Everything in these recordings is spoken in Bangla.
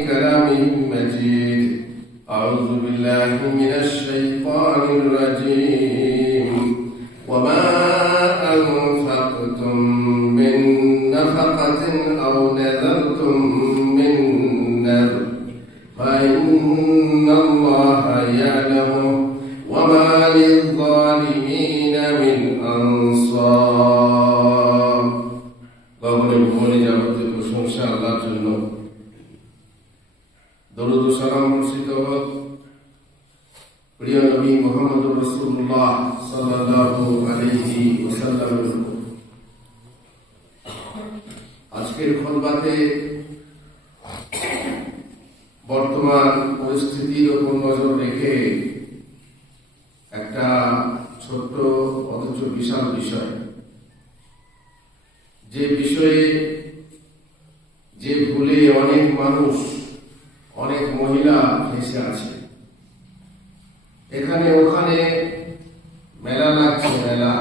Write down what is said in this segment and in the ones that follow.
كلامه مجيد. أعوذ بالله من الشيطان الرجيم. وما যে বিষয়ে যে ভুলে অনেক মানুষ, অনেক মহিলা ফেসে আছে এখানে ওখানে মেলা লাগছে, মেলা।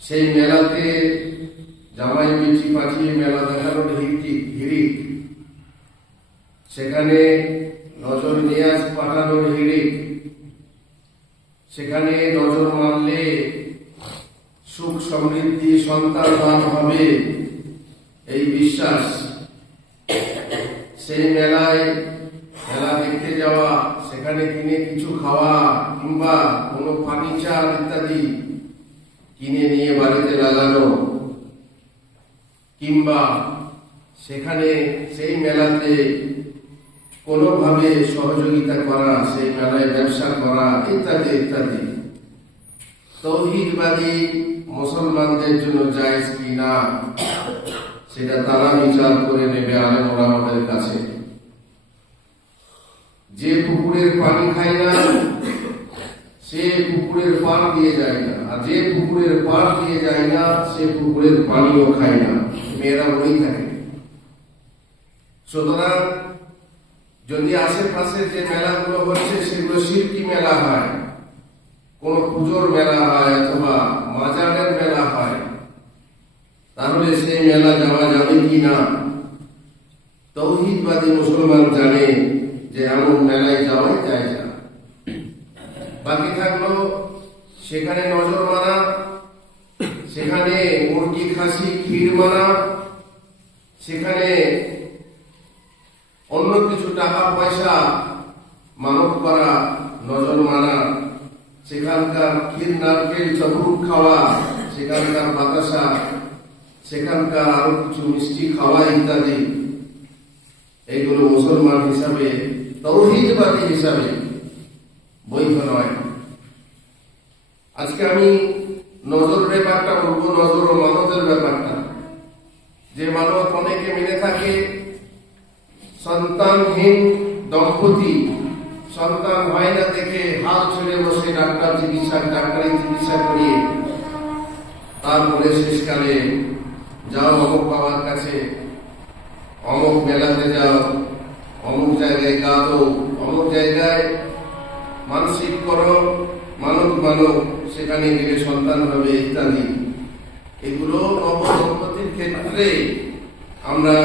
সেই মেলাতে জামাই বিচি পাঠিয়ে মেলা দেখানোর হিরিক হিরিক সেখানে নজর নিয়াজ পাঠানোর হিরিক সেখানে নজর সমৃদ্ধি সন্তান দান হবে। এই বিশ্বাস সেই মেলায়, মেলা দেখতে যাওয়া, সেখানে কিনে কিছু খাওয়া কিংবা কোনো ফার্নিচার ইত্যাদি কিনে নিয়ে বাড়িতে লাগানো কিংবা সেখানে সেই মেলাতে কোনোভাবে সহযোগিতা করা, সেই মেলায় ব্যবসা করা, ইত্যাদি ইত্যাদি। তৌহিদবাদী মুসলমানদের জন্য জায়েজ কি না, সেটা তারা বিচার করে নেবে আলেমরা আমাদের কাছে। যে পুকুরের পানি খায় না, সে পুকুরের পান দিয়ে যায় না। আর যে পুকুরের পান দিয়ে যায় না, সে পুকুরের পানিও খায় না। মেয়েরা বলেই থাকে। সুতরাং যদি আশেপাশে যে মেলাগুলো হচ্ছে, সেগুলো শিল্পী মেলা হয়, কোন পুজোর মেলা হয় অথবা মাজারের মেলা হয়। তাহলে সেই মেলা যাওয়া যাবে কি না? তৌহিদবাদী মুসলমান জানে যে এমন মেলায় যাওয়াই যায় না। বাকি থাকল সেখানে নজর মারা, সেখানে মুরগি, খাসি, ক্ষীর মারা, সেখানে অন্য কিছু টাকা পয়সা মানব করা নজর মারা। সেখানকার ক্ষীর নারকেল চবুক খাওয়া, সেখানকার বাতাসা সেখানকার আরও কিছু মিষ্টি খাওয়া ইত্যাদি, এইগুলো মুসলমান হিসাবে, তৌহিদবাদী হিসাবে বৈধ নয়। আজকে আমি নজর ব্যাপারটা বলব, নজর ও মানতের ব্যাপারটা। যে মানব অনেকে মেনে থাকে, সন্তানহীন দম্পতি সন্তান হয় না দেখে হাল ছেড়ে বসে ডাক্তার চিকিৎসা, ডাক্তারি চিকিৎসা করিয়ে তারপরে শেষকালে, যাও অমুক বাবার কাছে, অমুক মেলাতে যাও, অমুক জায়গায় গাতো অমুক জায়গায় মানসিক করো, মানব মানব, সেখানে গেলে সন্তান হবে, ইত্যাদি। এগুলো নবদম্পতির ক্ষেত্রে আমরা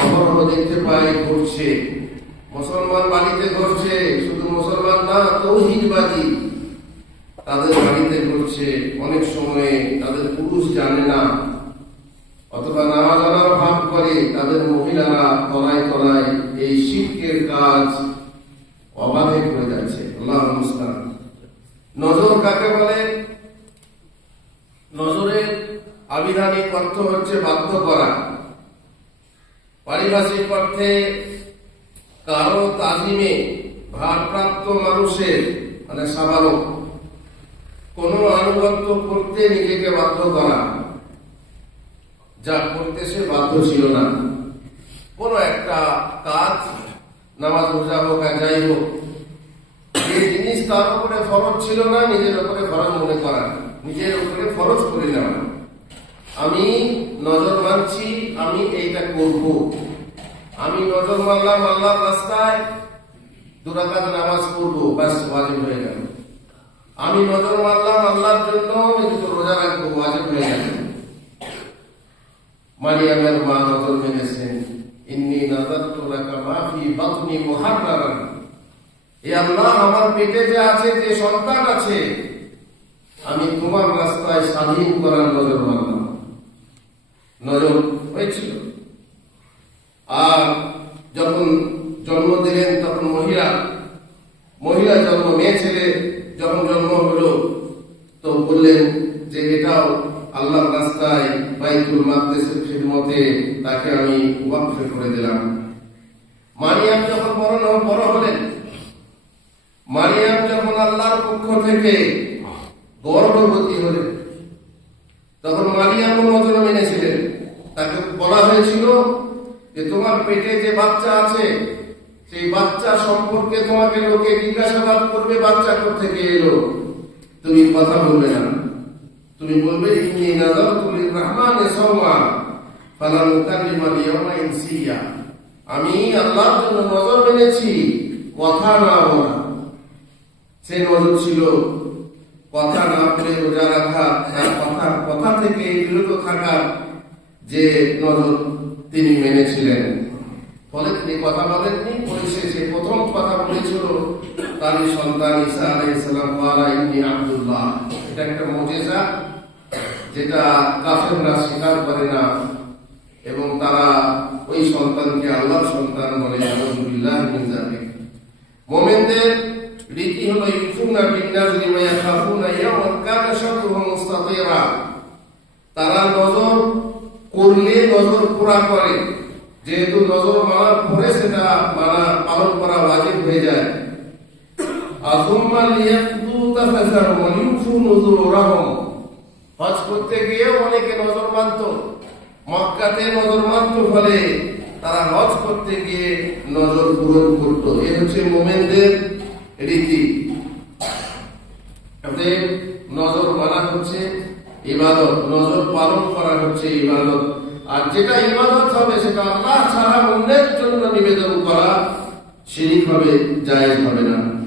অপরাধ দেখতে পাই, ঘটছে। মুসলমান বাড়িতে ঘটছে শুধু মুসলমান না, তৌহিদবাদী। তাদের বাড়িতে ঘটছে অনেক সময়ে তাদের পুরুষ জানে না। অথবা আনার ভাব করে তাদের মহিলারা তলায় তলায় এই শিল্পের কাজ অবাধে করে যাচ্ছে। আল্লাহ নজর কাকে বলে? নজরের আবিধানিক অর্থ হচ্ছে বাধ্য করা। পারিভাষিক অর্থে কারও তাজিমে ভারপ্রাপ্ত মানুষের মানে সাধারণ, কোন আনুগত্য করতে নিজেকে বাধ্য করা, যা করতে সে বাধ্য ছিল না। কোন একটা কাজ, নামাজ রোজা হোক আর যাই হোক, যে জিনিস তার উপরে ফরজ ছিল না, নিজের উপরে ফরজ মনে করা, নিজের উপরে ফরজ করে নেওয়া। আমি নজর মানছি আমি এইটা করব। আমি নজর মানলাম আল্লাহর রাস্তায়। দুরাকাত নামাজ পড়ব, ব্যাস, ওয়াজিব হয়ে গেল। আমি নজর মানলাম আল্লাহর জন্য দুটো রোজা রাখব, ওয়াজিব হয়ে গেল। মারিয়ামের মা নজর মেনেছেন বাতনি মুহাররারান এ আল্লাহ আমার পেটে যে আছে, যে সন্তান আছে, আমি তোমার রাস্তায় স্বাধীন করার নজর মানলাম নজর হয়েছিল। আর যখন জন্ম দিলেন তখন মহিলা মহিলা জন্ম, মেয়ে ছেলে যখন জন্ম হলো, তো বললেন যে এটাও আল্লাহর রাস্তায় বাইতুল মাকদেসের খিদমতে তাকে আমি ওয়াকফ করে দিলাম। মারিয়াম যখন বড় বড় হলেন, মারিয়াম যখন আল্লাহর পক্ষ থেকে গর্ভবতী হলেন, তখন মারিয়াম নজর মেনেছিলেন। তাকে বলা হয়েছিল যে তোমার পেটে যে বাচ্চা আছে, সেই বাচ্চা সম্পর্কে তোমাকে লোকে জিজ্ঞাসাবাদ করবে, বাচ্চা থেকে এলো? তুমি কথা বলবে না। তুমি বলবে তুমি রহমান সৌমা ফালা আমি আল্লাহর জন্য নজর মেনেছি, কথা না বলা। সেই নজর ছিল কথা না বলে রোজা রাখা আর কথা কথা থেকে বিরত থাকার যে নজর। তিনি মেনেছিলেন। ফলে তিনি কথা বলেননি পরিশেষে প্রথম কথা বলেছিল তারই সন্তান ওয়ালা আব্দুল্লাহ। এটা একটা মুজিজা, যেটা কাফেররা স্বীকার করে না এবং তারা ওই সন্তানকে আল্লাহর সন্তান বলে আলহামদুলিল্লাহ যালিক মোমেনদের রীতি হলো, ইউফুনা তারা নজর করলে নজর পুরা করে। যেহেতু নজর মানার পরে সেটা মানা পালন করা ওয়াজিব হয়ে যায়। হজ করতে অনেকে নজর মক্কাতে নজর ফলে তারা হজ করতে গিয়ে নজর হচ্ছে মোমেনদের রীতি। নজর মানা হচ্ছে ইবাদত, নজর পালন করা হচ্ছে ইবাদত। আর যেটা ইবাদত হবে, সেটা আল্লাহ ছাড়া অন্যের জন্য নিবেদন করা শিরিক হবে, জায়েজ হবে না।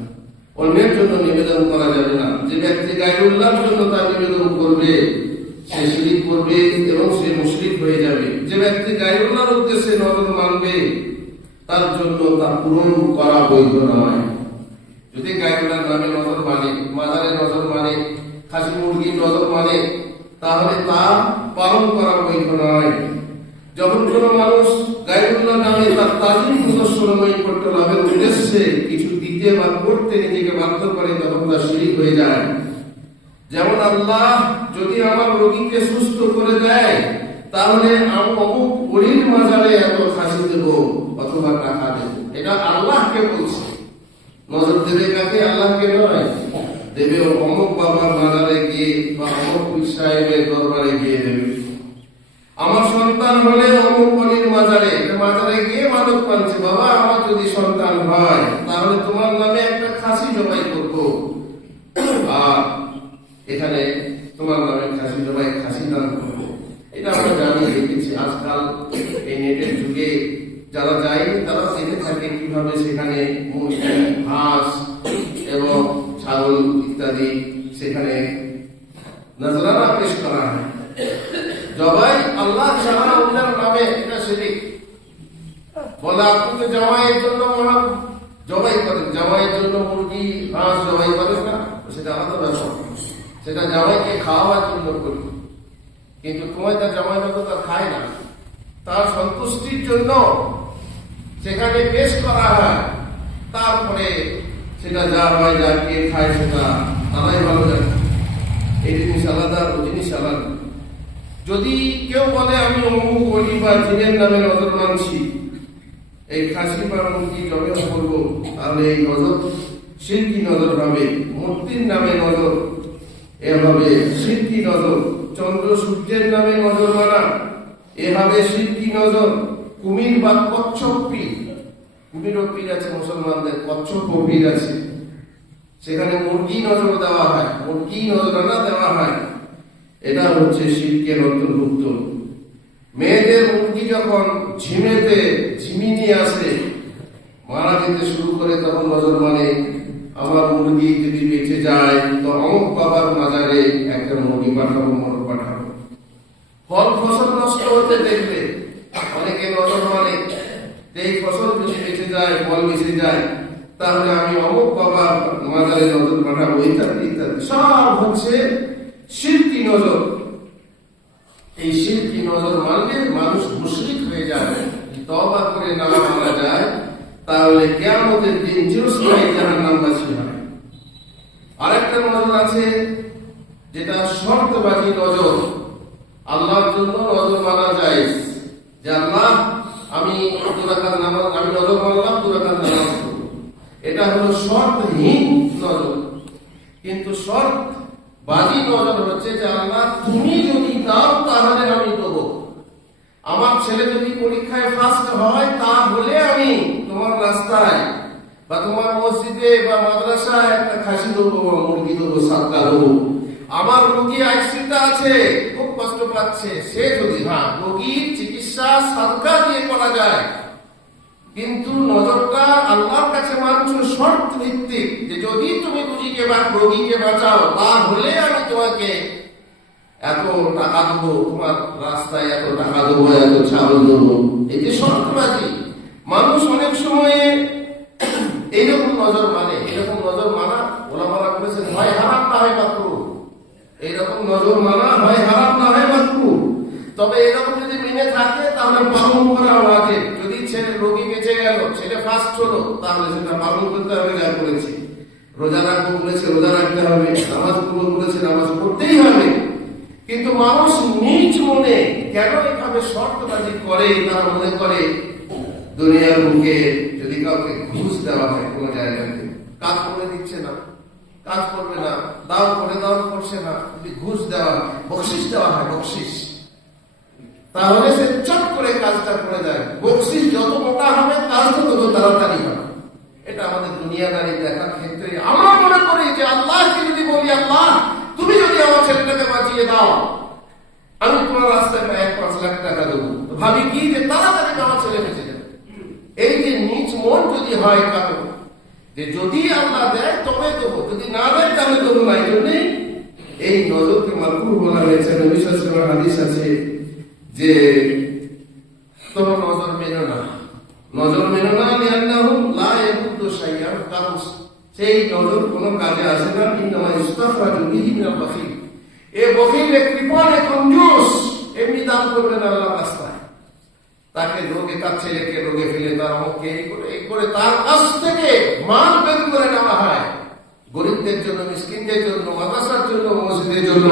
অন্যের জন্য নিবেদন করা যাবে না। যে ব্যক্তি গায়রুল্লাহর জন্য তার নিবেদন করবে, সে শিরিক করবে এবং সে মুশরিক হয়ে যাবে। যে ব্যক্তি গায়রুল্লাহর উদ্দেশ্যে নজর মানবে, তার জন্য তা পূরণ করা বৈধ নয়। যদি গায়রুল্লাহর নামে নজর মানে মাজারে নজর মানে খাসি মুরগির নজর মানে তাহলে তা পালন করা বৈধ নয়। যখন কোনো মানুষ গায়রুল্লাহ নামে তার তাজিম প্রদর্শন নৈকট্য লাভের উদ্দেশ্যে কিছু দিতে বা করতে নিজেকে বাধ্য করে, তখন তা শিরিক হয়ে যায়। যেমন আল্লাহ যদি আমার রোগীকে সুস্থ করে দেয়, তাহলে আমি অমুক গরিব মাজারে এত খাসি দেব অথবা টাকা দেব। এটা আল্লাহকে বলছে। নজর দেবে কাকে? আল্লাহকে নয়। দেবে অমুক বাবার মাজারে গিয়ে বা অমুক সাহেবের দরবারে গিয়ে দেবে আমার সন্তান হলে অমুক অলির মাজারে একটা মাজারে গিয়ে মাদক পাচ্ছে বাবা আমার যদি সন্তান হয় তাহলে তোমার নামে একটা খাসি জবাই করব আর এখানে তোমার নামে খাসি জবাই খাসি দান করব এটা আমরা জানি দেখেছি আজকাল এই নেটের যুগে যারা যায়নি তারা দেখে থাকে কীভাবে সেখানে মুরগি হাঁস এবং ছাগল ইত্যাদি সেখানে নজরানা পেশ করা হয় জবাই আল্লাহ ছাড়া অন্যের নামে এটা শিরিক বলে আপনি তো জমাইয়ের জন্য মহা জবাই করেন জমাইয়ের জন্য মুরগি হাঁস জবাই করেন না সেটা আলাদা ব্যাপার সেটা জামাইকে খাওয়ার জন্য করি কিন্তু তোমার তার জামাই মতো তা খায় না তার সন্তুষ্টির জন্য সেখানে পেশ করা হয়। তারপরে সেটা যা হয়, যা কে খায় সেটা তারাই ভালো জানে। এই জিনিস আলাদা ও জিনিস আলাদা। যদি কেউ বলে, আমি অমুক অলি বা জিনের নামে নজর মানছি, এই খাসি বা মুরগি জবে করব? তাহলে এই নজর শিল্পী নজর হবে মূর্তির নামে নজর। এভাবে শিল্পী নজর, চন্দ্র সূর্যের নামে নজর মানা, এভাবে শিল্পী নজর। কুমির বা কচ্ছপ পীর? ও পীর আছে, মুসলমানদের কচ্ছপ পীর আছে। সেখানে মুরগি নজর দেওয়া হয়। মুরগি নজরানা দেওয়া হয়। এটা হচ্ছে শিল্পের অন্তর্ভুক্ত মেয়েদের মুরগি যখন ঝিমেতে ঝিমিনি আসে, মারা যেতে শুরু করে, তখন নজর মানে আমার মুরগি যদি বেঁচে যায়, তো অমুক বাবার মাজারে একটা মুরগি পাঠাবো মোটর পাঠাবো। ফল ফসল নষ্ট হতে দেখলে অনেকে নজর মানে এই ফসল যদি বেঁচে যায়, ফল বেঁচে যায়, তাহলে আমি অমুক বাবা মাজারে নজর পাঠাবো, ইত্যাদি ইত্যাদি। সব হচ্ছে শিল্পী নজর। এই শিল্পী নজর মানলে মানুষ মুশরিক হয়ে যায়। তবা করে না মানা যায়, তাহলে কেয়ামতের দিন চিরস্থায়ী জাহান নামবাসী হয় আরেকটা নজর আছে, যেটা শর্তবাদী নজর। আল্লাহর জন্য নজর মানা যায়। যে আল্লাহ আমি দুরাকাত নামাজ, আমি নজর মানলাম দুরাকাত নামাজ এটা হলো শর্তহীন নজর। কিন্তু শর্ত বাজি নজর হচ্ছে যে আল্লাহ, তুমি যদি দাও, তাহলে আমি দেবো। আমার ছেলে যদি পরীক্ষায় ফার্স্ট হয়, তাহলে আমি তোমার রাস্তায় বা তোমার মসজিদে বা মাদ্রাসায় একটা খাসি দেবো মুরগি দেবো, সাতটা দেবো। আমার রোগী আইসিটা আছে পাচ্ছে সে যদি হ্যাঁ রোগীর চিকিৎসা সাদকা দিয়ে করা যায়, কিন্তু নজরটা আল্লাহর কাছে মানছো শর্ত ভিত্তিক যে যদি তুমি রুগীকে বা রোগীকে বাঁচাও তাহলে আমি তোমাকে এত টাকা দেবো, তোমার রাস্তায় এত টাকা দেবো, এত চাউল দেবো। এই যে শর্তবাজি, মানুষ অনেক সময়ে এইরকম নজর মানে এরকম নজর মানা ওরা মানা করেছেন হয় হারাম না হয় মাত্র এইরকম নজর মানা, হয় হারাম না হয় তবে এরকম যদি মেনে থাকে তাহলে পালন করা ওয়াজিব যদি ছেলে রোগী বেঁচে গেল ছেলে ফার্স্ট হলো তাহলে সেটা পালন করতে হবে যা করেছি রোজা রাখব বলেছে রোজা রাখতে হবে। নামাজ পড়ব বলেছে নামাজ পড়তেই হবে। কিন্তু মানুষ নিজ মনে কেন এভাবে শর্তবাজি করে তারা মনে করে দুনিয়ার বুকে যদি কাউকে ঘুষ দেওয়া হয় কোনো জায়গাতে কাজ করে দিচ্ছে না কাজ করবে না দাও করে দাও করছে না। যদি ঘুষ দেওয়া হয়, বকশিস দেওয়া হয় বকশিস তাহলে সে চট করে কাজটা করে দেয়। বকশিস যত মোটা হবে কাজটা তত তাড়াতাড়ি হবে। এটা আমাদের দুনিয়াদারি দেখার ক্ষেত্রে আমরা মনে করি যে আল্লাহকে যদি বলি, আল্লাহ, তুমি যদি আমার ছেলেটাকে বাঁচিয়ে দাও, আমি তোমার রাস্তায় প্রায় এক পাঁচ লাখ টাকা দেবো। ভাবি কি যে তাড়াতাড়ি আমার ছেলে বেঁচে যাবে। এই যে নিজ মন যদি হয় কারও, যে যদি আল্লাহ দেয়, তবে দেবো। যদি না দেয়, তাহলে দেবো না। এই জন্যই এই নজরকে মালকুর বলা হয়েছে। নবী সাল্লাল্লাহু হাদিস আছে। যে নজর মেনো না। নজর মেনো না কারণ সেই নজর কোনো কাজে আসে না। ইন্নামা ইস্তাফাজু বিহি মিনাল বাখিল। এ বখিল এক কৃপণ কঞ্জুস এমনি করবে না আল্লাহ রাস্তায়। তাকে রোগে, তার ছেলেকে রোগে ফেলে, তার অমুককে এই করে এই করে, তার কাছ থেকে মাল বের করে নেওয়া হয়। গরিবদের জন্য, মিসকিনদের জন্য, মাদ্রাসার জন্য, মসজিদের জন্য।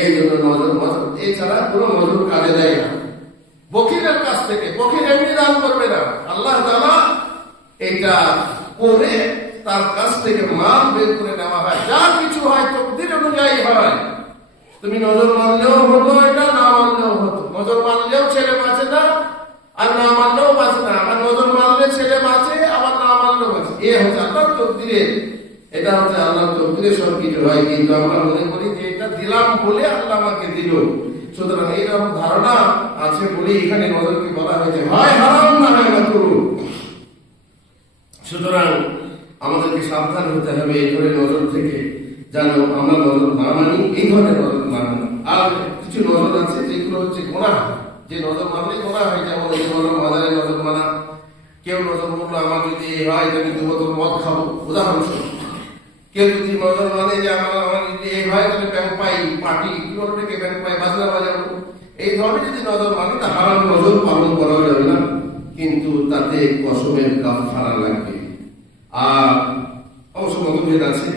এই জন্য নজর নজর এছাড়া কোনো নজর কাজে দেয় না। বকিরের কাছ থেকে বকির এমনি দান করবে না। আল্লাহ তাআলা এটা করে তার কাছ থেকে মাল বের করে নেওয়া হয়। যা কিছু হয় তকদির অনুযায়ী হয়। তুমি নজর মানলেও হতো, এটা না মানলেও হতো। নজর মানলেও ছেলে বাঁচে না, আর না মানলেও বাঁচে না। আবার নজর মানলে ছেলে বাঁচে, আবার না মানলেও বাঁচে। এ হচ্ছে আল্লাহর তকদিরে এটা হচ্ছে কিছু হয় কিন্তু আমরা মনে করি যে এটা দিলাম বলে আল্লাহ আমাকে দিল সুতরাং এইরকম ধারণা আছে বলে এখানে নজরকে বলা হয়েছে হয় হারাম না হয় সুতরাং আমাদেরকে সাবধান হতে হবে এই ধরনের নজর থেকে যেন আমরা নজর না মানি এই ধরনের নজর না মানি আর কিছু নজর আছে যেগুলো হচ্ছে গোনা যে নজর মানলে গোনা হয় যেমন এই নজর মাজারে নজর মানা কেউ নজর বলল আমার যদি হয় তাহলে দু বোতল মদ খাব উদাহরণস্বরূপ কেউ যদি নজর মানে যে আমার আমার যদি এই হয় পাই? পার্টি থেকে ব্যাংক পাই বাজনা বাজাবো? এই ধরনের যদি নজর মানে তা হারাম নজর পালন করা যাবে না। কিন্তু তাতে কসমের কাপ ফাড়া লাগবে। আর অবশ্য মতভেদ আছে।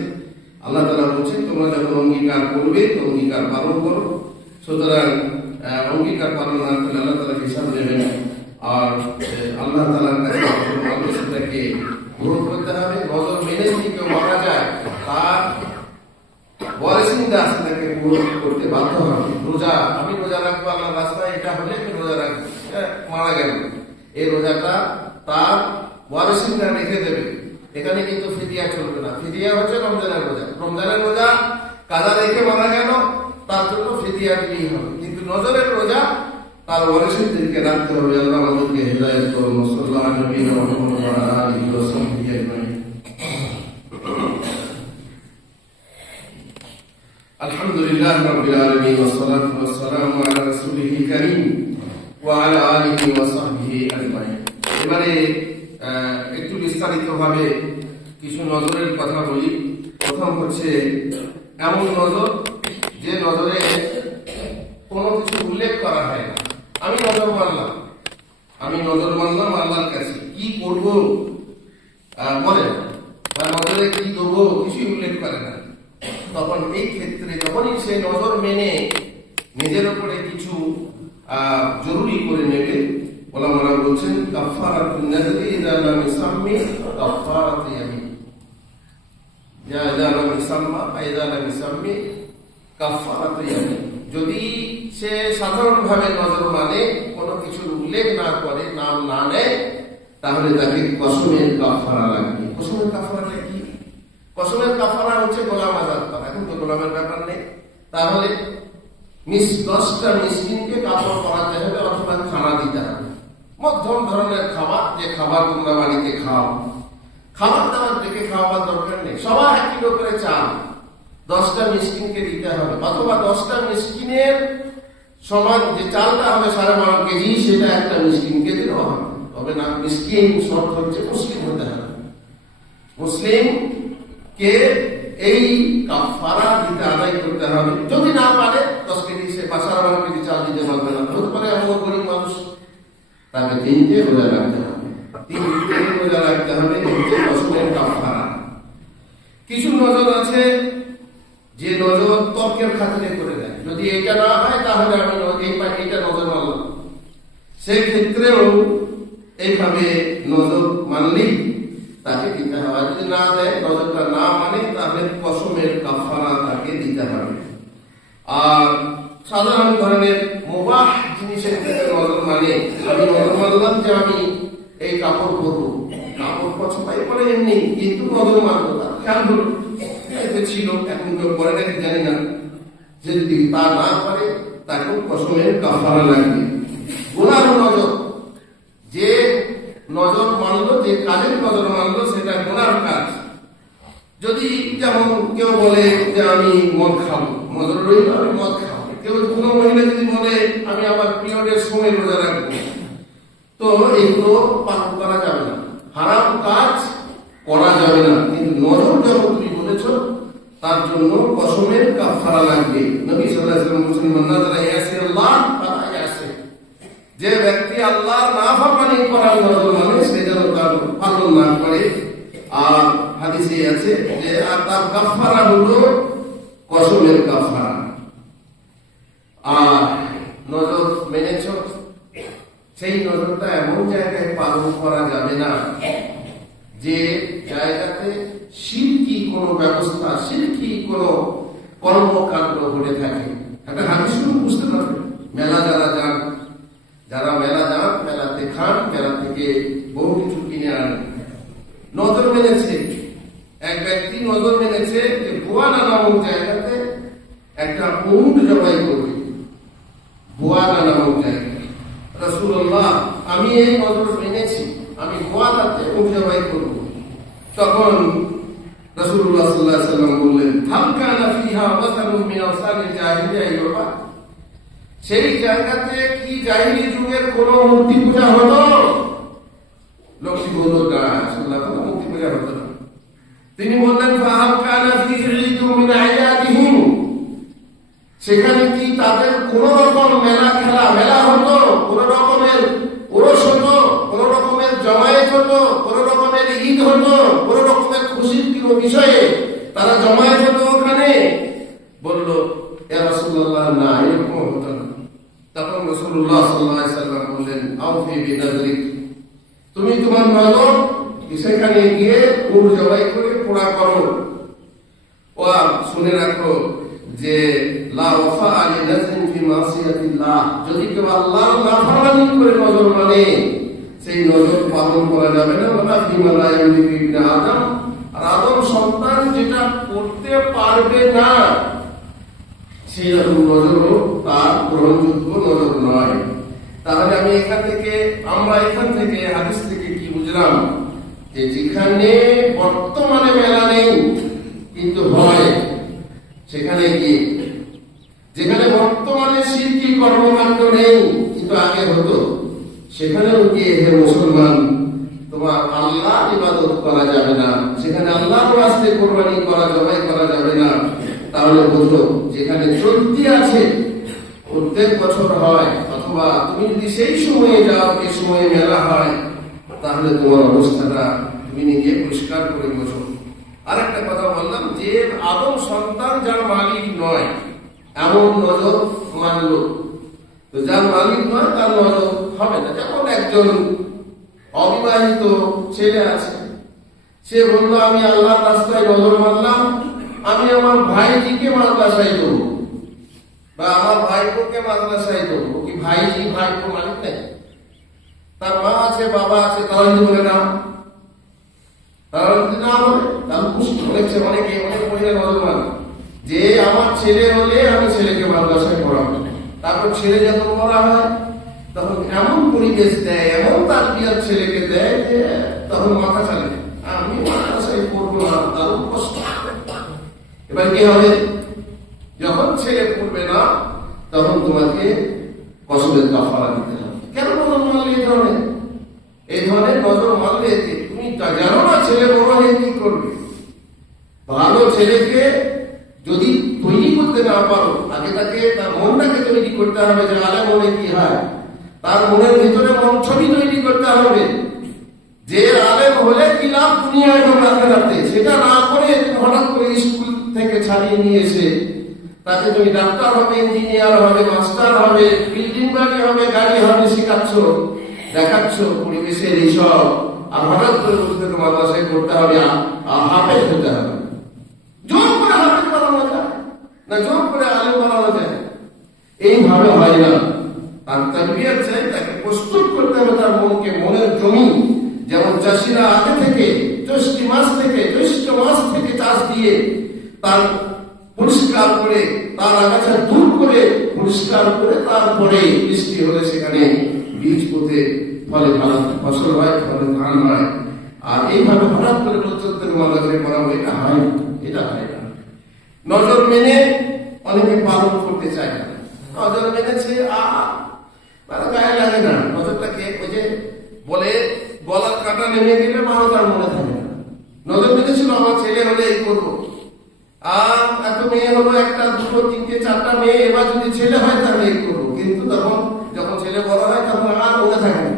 আল্লাহ তালা বলছেন, তোমরা যখন অঙ্গীকার করবে, তো অঙ্গীকার পালন করো। সুতরাং অঙ্গীকার পালন না করলে আল্লাহ তালা হিসাব নেবেন আর আল্লাহ তালার কাছে সেটাকে গ্রহণ করতে হবে। নজর মেনে কেউ মারা যায় তার ওয়ারিসিন্দা আছে তাকে পূরণ করতে বাধ্য হবে রোজা আমি রোজা রাখব আল্লাহ রাস্তায় এটা হলে আমি রোজা রাখব। হ্যাঁ, মারা গেল। এই রোজাটা তার ওয়ারিসিন্দা রেখে দেবে। এখানে কিন্তু ফিদিয়া চলবে না। ফিদিয়া হচ্ছে রমজানের রোজা। রমজানের রোজা কাজা রেখে মারা গেল তার জন্য ফিদিয়া দিলেই হবে। কিন্তু নজরের রোজা তার ওয়ারিসিনদেরকে রাখতে হবে। আল্লাহ আমাদেরকে হেদায়ত করুন। সাল্লাল্লাহু আলাইহি ওয়া আলিহি الحمد لله رب العالمين والصلاة والسلام على رسوله الكريم وعلى آله وصحبه أجمعين এবারে আহ, একটু বিস্তারিত ভাবে কিছু নজরের কথা বলি প্রথম হচ্ছে এমন নজর যে নজরে কোনো কিছু উল্লেখ করা হয় না আমি নজর মানলাম আমি নজর মানলাম আল্লাহর কাছে কি করব আহ, বলে না বা নজরে কি দেবো কিছুই উল্লেখ করে না তখন এই ক্ষেত্রে যখনই সে নজর মেনে নিজের উপরে কিছু জরুরি করে নেবে, ওলামারা বলছেন কাফারাতুন নাজরি ইযা লাম কাফারাতু ইয়ামিন। ইয়া ইযা লাম লাম কাফারাতু ইয়ামিন। যদি সে সাধারণভাবে নজর মানে কোনো কিছু উল্লেখ না করে, নাম না নেয়, তাহলে তাকে কসমের কাফারা লাগবে কসমের কাফারাটা কি কসমের কাফারা হচ্ছে গোলাম আজাদ করা এখন তো গোলামের ব্যাপার নেই। তাহলে মিস দশটা মিসকিনকে কাপড় পরাতে হবে অথবা খানা দিতে হবে। মধ্যম ধরনের খাবার যে খাবার তোমরা বাড়িতে খাও। খাবার দাবার দেখে খাওয়ার দরকার নেই। সবার এক কিলো করে চাল। দশটা মিসকিনকে দিতে হবে। অথবা দশটা মিসকিনের সমান যে চালটা হবে সাড়ে বারো কেজি, সেটা একটা মিসকিনকে দিতে হবে। তবে না, মিসকিন শর্ত হচ্ছে মুসলিম হতে হবে। মুসলিম কে এই কাফারা দিতে আদায় করতে হবে? যদি না পারে, দশ কেজি সে পাঁচার বারো কেজি চাল দিতে পারবে না। হতে পারে এমন গরিব মানুষ। তাকে তিনটে রোজা রাখতে হবে। তিনটে রোজা রাখতে হবে হচ্ছে রসুলের কাফারা কিছু নজর আছে, যে নজর তর্কের খাতিরে করে দেয়। যদি এটা না হয়, তাহলে আমি এই এইটা নজর মানলাম সেই ক্ষেত্রেও এইভাবে নজর মানলেই তাকে দিতে হবে। যদি না দেয় নজরটা না মানে তাহলে কসমের কাফারা তাকে দিতে হবে। আর সাধারণ ধরনের মোবাহ জিনিসের ক্ষেত্রে নজর মানে আমি নজর মানলাম যে আমি এই কাপড় পরবো। কাপড় পছন্দাই পরে এমনি, কিন্তু নজর মানবো না। খেয়াল হলো ছিল, এখন কেউ পরে নাকি জানি না। যে যদি তা না পারে তাকেও কসমের কাফারা লাগবে। গোনার নজর, যে নজর মানলো, যে কাজের নজর মানলো যদি যেমন কেউ বলে যে আমি মদ খাব, মদের রইল আমি মদ খাব। কেউ কোনো মহিলা যদি বলে, আমি আমার পিরিয়ডের সময় রোজা রাখব। তো এগুলো পালন করা যাবে না। হারাম কাজ করা যাবে না। কিন্তু নজর যেমন তুমি বলেছ, তার জন্য কসমের কাফারা লাগবে। নবী সাল্লাল্লাহু আলাইহি ওয়াসাল্লাম বলেছেন, মান নাযারা ইয়াসিরাল্লাহ ফালা ইয়াসির। যে ব্যক্তি আল্লাহর নাফরমানি করার নজর মানে সে যেন তার পালন না করে। আর হাদিসে আছে যে আর তার কাফারা হলো কসমের কাফারা আর নজর মেনেছ? সেই নজরটা এমন জায়গায় পালন করা যাবে না যে জায়গাতে শিরকি কোনো ব্যবস্থা শিরকি কোনো কর্মকাণ্ড ঘটে থাকে। একটা হাদিস শুনে বুঝতে পারবে। মেলা যারা যান, যারা মেলা যান, মেলাতে খান, মেলা থেকে বহু কিছু কিনে আনেন নজর মেনেছে এক ব্যক্তি নজর মেনেছে যে বুয়ানা নামক জায়গাতে একটা জবাই করবে। নামক জায়গায়। রসুল্লাহ আমি এই আমি জবাই করব। তখন রসুল্লাহ সাল্লাহ সাল্লাম বললেন হালকানা ফিহা ওয়াসানুম মিন জাহিলিয়া সেই জায়গাতে কি জাহিলি যুগের কোন মূর্তি পূজা হতো লক্ষ্মী বলল না শুনলাম কোনো মূর্তি পূজা হতো না তিনি বললেন ফাহাল কানা ফি ইলিদুম মিন আয়াদিহিম সেখানে কি তাদের কোন রকম মেলা খেলা, মেলা হতো, কোন রকমের ওরস হতো, কোন রকমের জমায়েত হতো, কোন রকমের ঈদ হতো, কোন রকমের খুশির বিষয়ে তারা জমায়েত হতো। মনে মেলা নেই, কিন্তু হয় সেখানে কি যেখানে বর্তমানে শিল্পী কর্মকাণ্ড নেই, কিন্তু আগে হতো, সেখানেও গিয়ে হে মুসলমান, তোমার আল্লাহ ইবাদত করা যাবে না। সেখানে আল্লাহ আসতে কোরবানি করা, জবাই করা যাবে না। তাহলে বুঝো, যেখানে চলতি আছে, প্রত্যেক বছর হয়, অথবা তুমি যদি সেই সময়ে যাও, এই সময়ে মেলা হয়, তাহলে তোমার অবস্থাটা তুমি নিজে পরিষ্কার করে বোঝো। আর একটা কথা বললাম, যে আদম সন্তান যার মালিক নয়, এমন নজর মানল। তো যার মালিক নয়, তার নজর হবে না। যেমন একজন অবিবাহিত ছেলে আছে, সে বলল, আমি আল্লাহর রাস্তায় নজর মারলাম আমি আমার ভাইজিকে মাদ্রাসায় দেবো। বা, আমার ভাইপোকে মাদ্রাসায় দেবো। কি ভাইজি, ভাইপো মালিক নেই? তার মা আছে, বাবা আছে, তারা যদি বলে না বলে হয়েছে অনেকে, অনেক মহিলা নজর মানে যে আমার ছেলে হলে আমি ছেলেকে মাদ্রাসায় পড়াবো। তারপর ছেলে যখন বলা হয়, তখন এমন পরিবেশ দেয়, এমন তার বিয়ার ছেলেকে দেয় যে তখন মাথা চালে। আমি মাদ্রাসায় পড়ব না দারুণ কষ্ট এবার কি হবে? যখন ছেলে পড়বে না, তখন তোমাকে কসমের কাফারা দিতে হবে। কেন নজর মারলে এই ধরনের? এই ধরনের নজর মারলে তুমি জানো না ছেলে বড় হয়ে কি করবে? ভালো ছেলেকে যদি তৈরি করতে না পারো, আগে তাকে তার মনটাকে তৈরি করতে হবে, যে আলে মনে কি হয়? তার মনের ভিতরে মন ছবি তৈরি করতে হবে। যে আলেম হলে কি লাভ দুনিয়া এবং আখেরাতে? সেটা না করে হঠাৎ করে স্কুল থেকে ছাড়িয়ে নিয়ে এসে তাকে তুমি ডাক্তার হবে, ইঞ্জিনিয়ার হবে, মাস্টার হবে, বিল্ডিং বাড়ি হবে, গাড়ি হবে, শেখাচ্ছ, দেখাচ্ছ পরিবেশের এইসব আর হঠাৎ করে বুঝতে তো মাদ্রাসায় করতে হবে হাফেজ হতে হবে। জোর করে হাফেজ বানানো যায়। না, জোর করে আলেম বানানো যায়। এইভাবে হয় না। তার তরবিয়ত চাই তাকে প্রস্তুত করতে হবে তার মনকে। মনের জমি। যেমন চাষিরা আগে থেকে জ্যৈষ্ঠী মাস থেকে জ্যৈষ্ঠ মাস থেকে চাষ দিয়ে তার পরিষ্কার করে, তার আগাছা দূর করে, পরিষ্কার করে তারপরে বৃষ্টি হলে সেখানে বীজ পোতে ফলে ফসল হয়, ফলে ধান হয়। আর এইভাবে হঠাৎ করে প্রত্যেক মানুষের করা এটা হয় এটা হয় না। নজর মেনে অনেকে পালন করতে চায় না। নজর মেনেছে, আ মানে গায়ে লাগে না। নজরটাকে ওই যে বলে, গলার কাটা নেমে গেলে মাও তার মনে থাকে না। নজর মেনেছিল, আমার ছেলে হলে এই করব। আর এত মেয়ে হলো, একটা, দুটো, তিনটে, চারটা মেয়ে, এবার যদি ছেলে হয় তাহলে এই করব। কিন্তু তখন যখন ছেলে বড় হয়, তখন আর মনে থাকে না।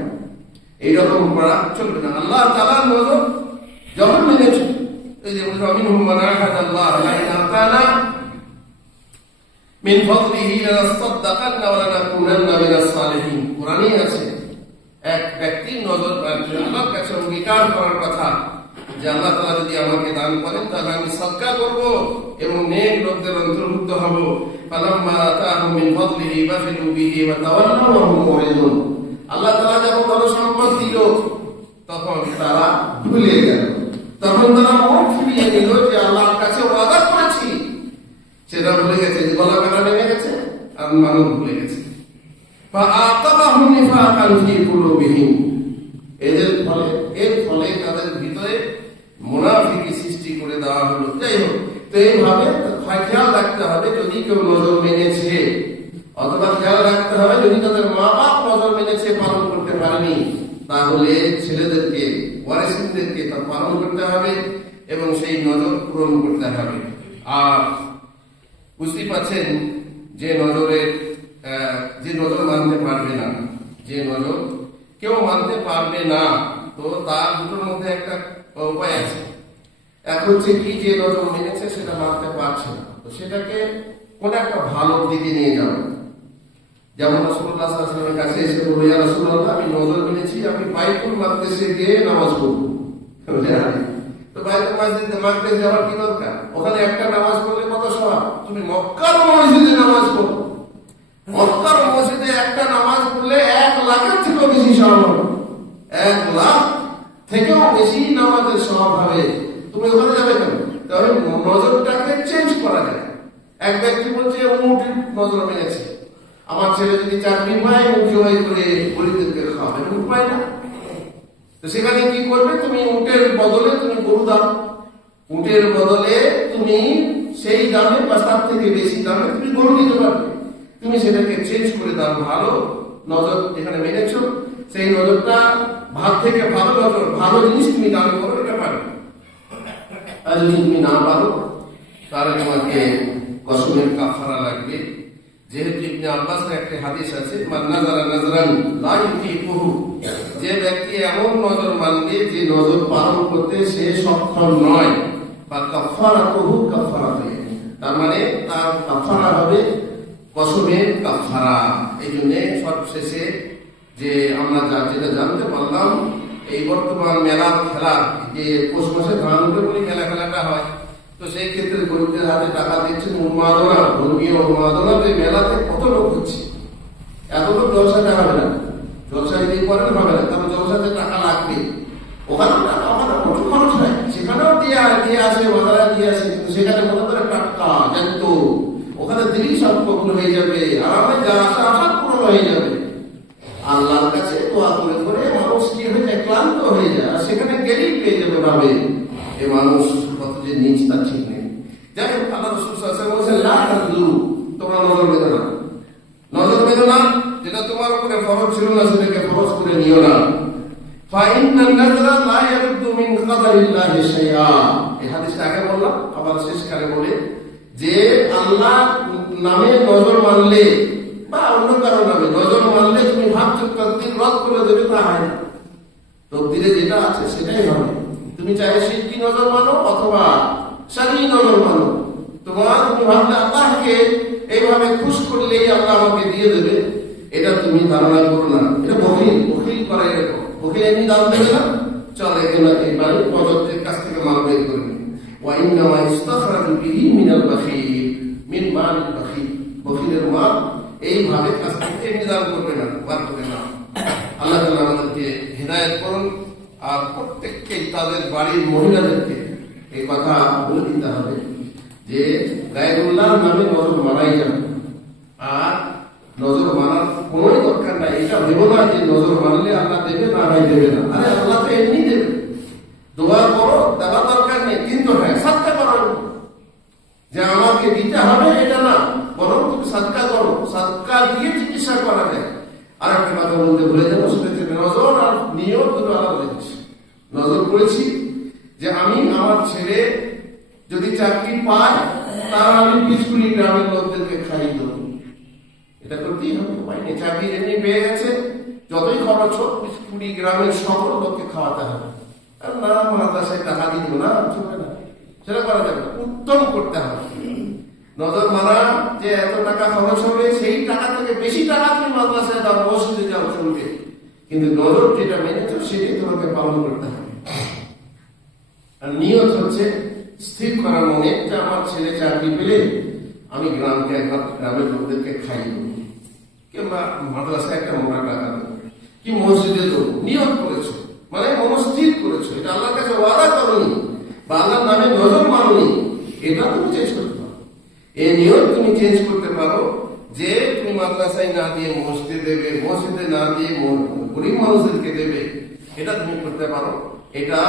এইরকম করা চলবে না। আল্লাহ তালার নজর যখন মেনেছে এই যে আমি হুম্মান আহাদ আল্লাহ আলাইনা তাআলা, মিন ফদলিহি লানাসাদদাকান্না ওয়া লানাকুনান্না মিনাস সালিহিন। কোরআনে আছে, এক ব্যক্তির নজর আল্লাহর কাছে অঙ্গীকার করার কথা, যে আল্লাহ তাআলা যদি আমাকে দান করেন, তাহলে আমি সদকা করব এবং নেক লোকদের অন্তর্ভুক্ত হব। মিন ফদলিহি বাখিলু বিহি ওয়া তাওয়াল্লাউ ওয়া মুরিদুন। আল্লাহ তাআলা যখন ভালো সম্পদ দিল, তখন তারা ভুলে গেল। তখন তারা মুখ ফিরিয়ে নিল যে আল্লাহর কাছে ওয়াদা করেছি। সেটা ভুলে গেছে গলা কাটা নেমে গেছে, আর মানুষ ভুলে গেছে। এদের ফলে, এর ফলে তাদের ভিতরে সৃষ্টি করে দেওয়া হলো। যাই হোক, তো এইভাবে খেয়াল রাখতে হবে যদি কেউ নজর মেনেছে। অথবা খেয়াল রাখতে হবে যদি তাদের মা বাপ নজর মেনেছে পালন করতে পারেনি তাহলে ছেলেদেরকে, ওয়ারিসদেরকে তা পালন করতে হবে এবং সেই নজর পূরণ করতে হবে। আর বুঝতেই পারছেন যে নজরে যে নজর মানতে পারবে না, যে নজর কেউ মানতে পারবে না, তো তার দুটোর মধ্যে একটা উপায় আছে। এক হচ্ছে কি যে নজর মেনেছে সেটা মানতে পারছে না, তো সেটাকে কোন একটা ভালো দিকে নিয়ে যাবে যেমন কাছে এসে আমি নজর মেনেছি, আমি গিয়ে নামাজ পড়ব। মাদ্রাসে যাওয়ার কি দরকার? ওখানে একটা নামাজ পড়লে তুমি মক্কার নামাজ মক্কার একটা নামাজ পড়লে এক লাখের বেশি। এক লাখ থেকেও বেশি যাবে কেন? তাহলে নজরটাকে চেঞ্জ করা যায়। এক ব্যক্তি বলছে উঠ নজর মেনেছে। আমার ছেলে যদি চাকরি পায় জবাই করে গরিবদেরকে খাওয়াবে। উপায় না। তো সেখানে কি করবে? তুমি উটের বদলে তুমি গরু দাও। উটের বদলে তুমি সেই দামে বা তার থেকে বেশি দামে তুমি গরু নিতে পারবে। তুমি সেটাকে চেঞ্জ করে দাও ভালো নজর যেখানে মেনেছ। সেই নজরটা ভাগ থেকে ভালো নজর, ভালো জিনিস তুমি দান করো, এটা পারবে। আর যদি তুমি না পারো, তাহলে তোমাকে কসমের কাফারা লাগবে। যেহেতু ইবনে আব্বাসের একটা হাদিস আছে, মান নাজারা নাজরান লা ইউতিকুহু, যে ব্যক্তি এমন নজর মানবে যে নজর পালন করতে সে সক্ষম নয়। বা কাফারাতুহু কাফারাতু তার মানে তার কাফারা হবে কসমের কাফারা এই জন্য সবশেষে যে আমরা যা যেটা জানতে পারলাম, এই বর্তমান মেলা খেলা যে পৌষ মাসে ধান বলে খেলা খেলাটা হয়। তো সেই ক্ষেত্রে গরিবদের হাতে টাকা দিচ্ছেন উন্মাদনা, ধর্মীয় উন্মাদনাতে মেলাতে কত লোক হচ্ছে? এত লোক জলসাতে হবে না। জলসা যদি করেন হবে না। কারণ জলসাতে টাকা লাগবে। ওখানে টাকা, ওখানে প্রচুর খরচ হয়। সেখানেও দিয়ে দিয়ে আসে বাজারে দিয়ে আসে, কিন্তু সেখানে মনে করে টাকা জ্যান্ত। ওখানে দিলেই সব কখন হয়ে যাবে। আরামে যা আসা আসা পূর্ণ হয়ে যাবে। আল্লাহর কাছে দোয়া করে করে মানুষ কি হয়ে যায়, ক্লান্ত হয়ে যায়। আর সেখানে গেলেই পেয়ে যাবে ভাবে। এ মানুষ যে নিচ তা ঠিক নেই। যাই হোক, আল্লাহ রসুল বলেছেন তোমরা নজর বেঁধো না। নজর বেঁধো না, যেটা তোমার উপরে ফরজ ছিল না, সেটাকে ফরজ করে নিও না। আগে বললাম, আবার বলে, যে আল্লাহ নামে মানলে বা অন্য মানলে তুমি ভাবছ রদ করে দেবে যেটা আছে সেটাই হবে। তুমি চাই শিল্পী নজর মানো অথবা সারি নজর মানো। তোমার তুমি ভাবলে আল্লাহকে এইভাবে খুশ করলেই আল্লাহ আমাকে দিয়ে দেবে। এটা তুমি ধারণা করো না। এটা বকিল বকিল করে বকিল এমনি দাম দেবে না চল একজন এবার প্রদত্তের কাছ থেকে মাল বের করবে ওয়াইন্নামা ইস্তাখরাজু বিহি মিনাল বাখিল মিন মাল বাখিল বকিলের মাল এইভাবে কাছ থেকে এমনি দান করবে না, বার করে না। আল্লাহ তাআলা আমাদেরকে হিদায়ত করুন। আর প্রত্যেককেই তাদের বাড়ির মহিলাদেরকে এই কথা বলে দিতে হবে যে গায়রুল্লাহর নামে নজর মানাই যাবে। আর নজর মানার কোনোই দরকার নাই। এটা ভেবো না যে নজর মানলে আল্লাহ দেবে না হয় দেবে না। আরে আল্লাহ তো এমনি দেবে। দোয়া করো দেওয়ার দরকার নেই, কিন্তু হ্যাঁ সাতটা করো। যে আমাকে দিতে হবে এটা না, বরং তুমি সাদকা করো। সাদকা দিয়ে চিকিৎসা করা যায়। আর একটা কথা বলতে ভুলে যাব, সেটা নজর আর নিয়ম দুটো আলাদা জিনিস। নজর করেছি যে আমি আমার ছেলে যদি চাকরি পায় তার আমি পিসকুলি গ্রামের লোকদেরকে খাইয়ে দেবো। এটা করতেই হবে। চাকরি এমনি পেয়ে গেছে। যতই খরচ হোক পিসকুলি গ্রামের সকল লোককে খাওয়াতে হবে। আর না মাদ্রাসায় টাকা দিয়ে না, চলবে না। সেটা করা যাবে উত্তম করতে হবে। নজর মানা যে এত টাকা খরচ হবে, সেই টাকা থেকে বেশি টাকা তুমি মাদ্রাসায় দাও কিন্তু নজর যেটা মেনেছ, সেটাই তোমাকে পালন করতে হবে। আর নিয়ত হচ্ছে, স্থির করা মনে যে আমার ছেলে চাকরি পেলে আমি গ্রামকে একবার, গ্রামের লোকদেরকে খাই কিংবা মাদ্রাসায় একটা মোটা টাকা দেবো। কি মসজিদে দেবো? নিয়ত করেছ। মানে মনস্থির করেছ। এটা আল্লাহর কাছে ওয়াদা করনি, বা আল্লাহর নামে নজর মাননি এটা তুমি চেঞ্জ করতে পারো। এই নিয়ত তুমি চেঞ্জ করতে পারো যে তুমি মাদ্রাসায় না দিয়ে মসজিদে দেবে, মসজিদে না দিয়ে গরিব মানুষদেরকে দেবে, এটা তুমি করতে পারো। এটা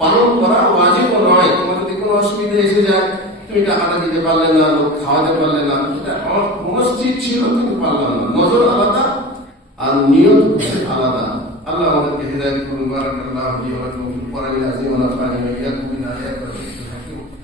পালন করা ওয়াজিব নয়। তোমার যদি কোনো অসুবিধা এসে যায়, তুমি টাকাটা দিতে পারলে না, লোক খাওয়াতে পারলে না, এটা আমার মনস্থির ছিল, কিন্তু পারলাম না। নজর আলাদা আর নিয়ত আলাদা। আল্লাহ আমাদেরকে হেদায়ত করুন। বারাকাল্লাহু লি ওয়া লাকুম ফিল কোরআনিল